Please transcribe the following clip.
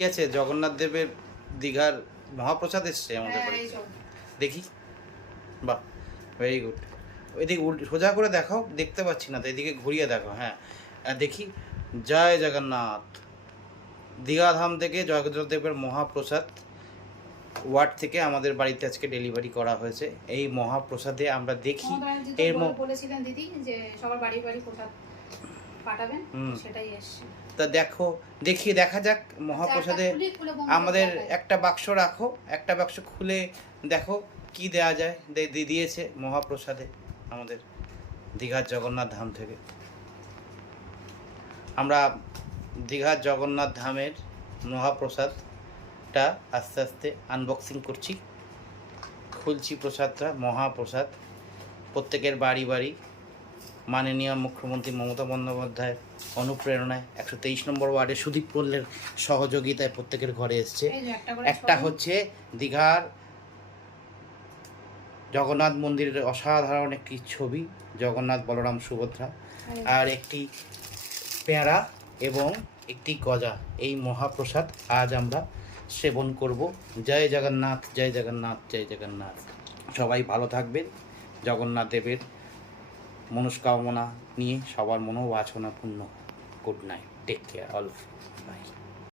ঠিক আছে, জগন্নাথ দেবের দীঘার মহাপ্রসাদ এসছে আমাদের হ্যাঁ, বাড়িতে। এইসব। দেখি। বাহ, ভেরি গুড। ওইদিকে সোজা করে দেখাও, দেখতে পাচ্ছি না তো, এদিকে ঘুরিয়ে দেখো। হ্যাঁ, দেখি। জয় জগন্নাথ। দীঘাধাম থেকে জগন্নাথ দেবের মহাপ্রসাদ ওয়ার্ড থেকে আমাদের বাড়িতে আজকে ডেলিভারি করা হয়েছে। এই মহাপ্রসাদে আমরা দেখি এর বলেছিলেন দিদি যে সবার বাড়ি বাড়ি প্রসাদ পাঠাবেন, সেটাই এসছে। তা দেখো, দেখা যাক মহাপ্রসাদে। আমাদের একটা বাক্স রাখো, একটা বাক্স খুলে দেখো কি দেয়া যায়। দিয়েছে মহাপ্রসাদে আমাদের দীঘার জগন্নাথ ধাম থেকে। আমরা দীঘার জগন্নাথ ধামের মহাপ্রসাদটা আস্তে আস্তে আনবক্সিং করছি, খুলছি প্রসাদটা। মহাপ্রসাদ প্রত্যেকের বাড়ি বাড়ি মাননীয় মুখ্যমন্ত্রী মমতা বন্দ্যোপাধ্যায়ের অনুপ্রেরণায় 123 নম্বর ওয়ার্ডে সুদীপ পল্লের সহযোগিতায় প্রত্যেকের ঘরে এসছে। একটা হচ্ছে দীঘার জগন্নাথ মন্দিরের অসাধারণ একটি ছবি, জগন্নাথ বলরাম সুভদ্রা, আর একটি পেয়ারা এবং একটি গজা। এই মহাপ্রসাদ আজ আমরা সেবন করব। জয় জগন্নাথ, জয় জগন্নাথ, জয় জগন্নাথ। সবাই ভালো থাকবেন। জগন্নাথ দেবের মনস্কামনা নিয়ে সবার মনোবাসনা পূর্ণ। Good night, take care all, by.